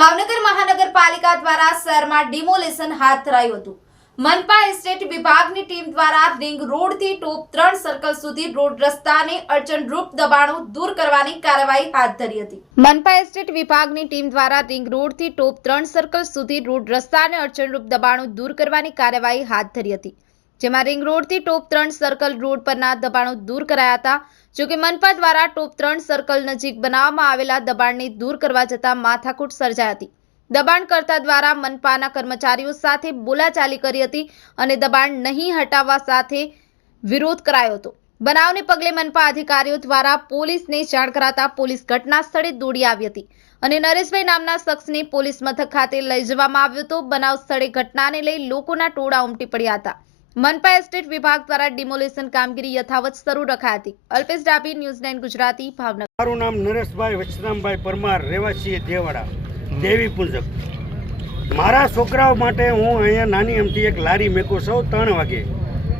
ભાવનગર મહાનગરપાલિકા દ્વારા શહેરમાં ડિમોલેશન હાથ ધરાયું હતું. મનપા એસ્ટેટ વિભાગની ટીમ દ્વારા રિંગ રોડથી ટોપ ત્રણ સર્કલ સુધી રોડ રસ્તાને અડચણરૂપ દબાણો દૂર કરવાની કાર્યવાહી હાથ ધરી હતી. મનપા એસ્ટેટ વિભાગની ટીમ દ્વારા રિંગ રોડથી ટોપ ત્રણ સર્કલ સુધી રોડ રસ્તાને અડચણરૂપ દબાણો દૂર કરવાની કાર્યવાહી હાથ ધરી હતી. જેમાં રિંગ રોડથી ટોપ ત્રણ સર્કલ રોડ પરના દબાણો દૂર કરાયા હતા. જોકે મનપા દ્વારા ટોપ ત્રણ સર્કલ નજીક બનાવવામાં આવેલા દબાણને દૂર કરવા જતાં માથાકૂટ સર્જાઈ હતી. દબાણકર્તા દ્વારા મનપાના કર્મચારીઓ સાથે બોલાચાલી કરી હતી અને દબાણ નહીં હટાવવા સાથે વિરોધ કરાયો હતો. બનાવને પગલે મનપા અધિકારીઓ દ્વારા પોલીસને જાણ કરાતા પોલીસ ઘટના સ્થળે દોડી આવી હતી અને નરેશભાઈ નામના શખ્સને પોલીસ મથક ખાતે લઈ જવામાં આવ્યો હતો. બનાવ સ્થળે ઘટનાને લઈ લોકોના ટોળા ઉમટી પડ્યા હતા. મનપા એસ્ટેટ વિભાગ દ્વારા ડિમોલેશન કામગીરી યથાવત શરૂ રખાઈ હતી. Alpesh Dabhi, news nine Gujarati, Bhavnagar. મારું નામ નરેશભાઈ વચરામભાઈ પરમાર, રહેવાસી દેવાડા, દેવી પૂજક. મારા છોકરાઓ માટે હું અહીંયા નાની અમથી એક લારી મેકો સૌ ત્રણ વાગે.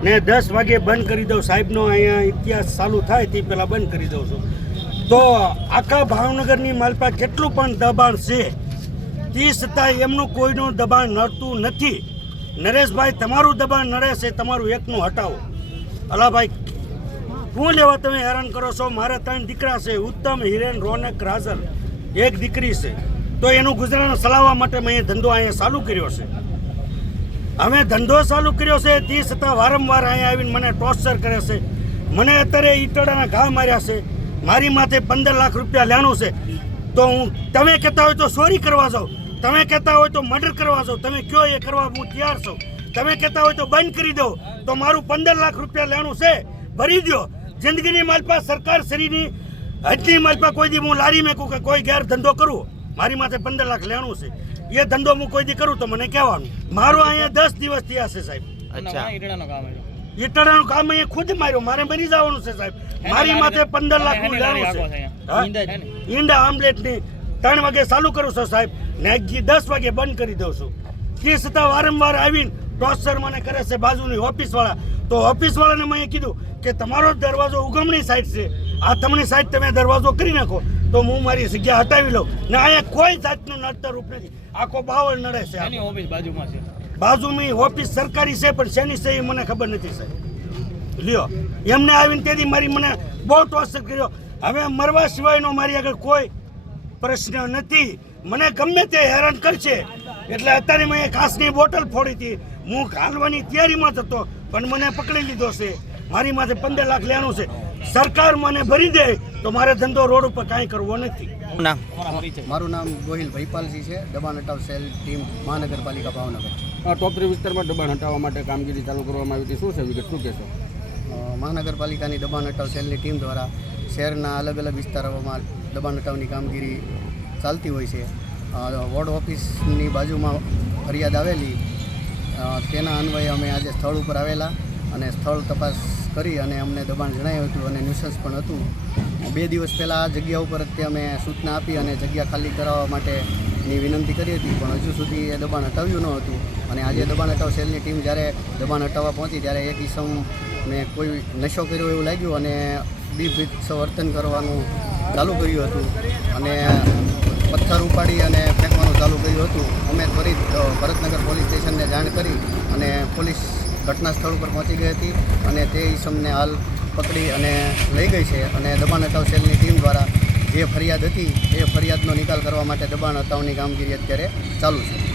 ને દસ વાગે બંધ કરી દઉં. સાહેબનો અહીંયા ઇતિહાસ ચાલુ થાય તે પહેલાં બંધ કરી દઉં છું. તો આખા ભાવનગરની માલપા કેટલું પણ દબાણ છે, તે છતાં એમનું કોઈનું દબાણ નડતું નથી. નરેશભાઈ, તમારું દબાણ નડે છે તમારું એકનું હટાવો. અલાભાઈ શું લેવા તમે હેરાન કરો છો? મારા ત્રણ દીકરા છે, ઉત્તમ, હિરેન, રોનક, રાજલ. એક દીકરી છે. તો એનું ગુજરાન ચલાવવા માટે મેં એ ધંધો અહીંયા ચાલુ કર્યો છે. અમે ધંધો ચાલુ કર્યો છે, તે છતાં વારંવાર અહીંયા આવીને મને ટોર્ચર કરે છે. મને અત્યારે ઈટડાના ઘા માર્યા છે. મારી માથે પંદર લાખ રૂપિયા લેવાનું છે. તો હું, તમે કહેતા હોય તો સોરી કરવા જાઓ. તમે કહેતા હોય તો મર્ડર કરવા છો તમે કયો એ કરવા હું તૈયાર છું? તમે કહેતા હોય તો બંધ કરી દો. તો મારું પંદર લાખ રૂપિયા લેવાનું છે. ભરી દો જિંદગીની માલપા સરકાર શ્રીની હજની માલપા કોઈ દી હું લારી મેકું કે કોઈ ગેર ધંધો કરું. મારી માથે પંદર લાખ લેવાનું છે. એ ધંધો હું કોઈ દી કરું તો મને કહેવાનું. મારું અહીંયા દસ દિવસ થયા છે સાહેબ. અચ્છા. ઈટડાનું કામ અહીંયા ખુદ માર્યો. મારે મરી જવાનું છે સાહેબ. મારી માથે પંદર લાખનું લેવાનું છે. ઈંડા આમલેટની ત્રણ વાગે ચાલુ કરું છું સાહેબ. ને દસ વાગે બંધ કરી દઉં છું. તે છતાં વારંવાર આવીને ટોસર મને કરે છે બાજુની ઓફિસવાળા. તો ઓફિસવાળાને મેં કીધું કે તમારો દરવાજો ઉગમણી સાઈડ છે. આ તમને સાઈડ તમે દરવાજો કરી નાખો. તો હું મારી જગ્યા હટાવી લઉં. ને અહીંયા કોઈ જાતનું નડતર રૂપ નથી. આખો બાવળ નડે છે આખો. ઓફિસ બાજુમાં છે. બાજુની ઓફિસ સરકારી છે પણ શેની છે એ મને ખબર નથી સાહેબ. લ્યો એમને આવીને તેથી મારી મને બહુ ટોર્ચર કર્યો. હવે મરવા સિવાયનો મારી આગળ કોઈ પ્રશ્ન નથી. મને ગમે તે હેરાન કરશે. એટલે અત્યારે મેં ઘાસની બોટલ ફોડી હતી. હું ઘાલવાની તૈયારીમાં જ હતો પણ મને પકડી લીધો છે. મારી માથે પંદર લાખ લેવાનું છે. સરકાર મને ભરી દે તો મારે ધંધો રોડ ઉપર કાંઈ કરવો નથી. મારું નામ? ગોહિલ ભૈપાલસિંહ છે. દબાણ હટાવ સેલ ટીમ મહાનગરપાલિકા ભાવનગર. આ ટોપ થ્રી વિસ્તારમાં દબાણ હટાવવા માટે કામગીરી ચાલુ કરવામાં આવી હતી. શું છે વિગત? શું કહેશો? મહાનગરપાલિકાની દબાણ હટાવ સેલની ટીમ દ્વારા શહેરના અલગ અલગ વિસ્તારોમાં દબાણ હટાવની કામગીરી ચાલતી હોય છે. વોર્ડ ઓફિસની બાજુમાં ફરિયાદ આવેલી. તેના અન્વયે અમે આજે સ્થળ ઉપર આવેલા અને સ્થળ તપાસ કરી અને અમને દબાણ જણાવ્યું હતું અને ન્યુસન્સ પણ હતું. બે દિવસ પહેલાં આ જગ્યા ઉપર જ અમે સૂચના આપી અને જગ્યા ખાલી કરાવવા માટેની વિનંતી કરી હતી, પણ હજુ સુધી એ દબાણ હટાવ્યું ન હતું. અને આજે દબાણ હટાવ સેલની ટીમ જ્યારે દબાણ હટાવવા પહોંચી, ત્યારે એક ઈસમને કોઈ નશો કર્યો એવું લાગ્યું અને બીભત્સ વર્તન કરવાનું ચાલુ કર્યું હતું. અને પથ્થર ઉપાડી અને ફેંકવાનું ચાલુ કર્યું હતું. અમે ત્વરિત ભરતનગર પોલીસ સ્ટેશનને જાણ કરી અને પોલીસ ઘટના સ્થળ ઉપર પહોંચી ગઈ હતી અને તે ઈસમને હાલ પકડી અને લઈ ગઈ છે અને દબાણ હટાવ સેલની ટીમ દ્વારા જે ફરિયાદ હતી, એ ફરિયાદનો નિકાલ કરવા માટે દબાણ હટાવની કામગીરી અત્યારે ચાલુ છે.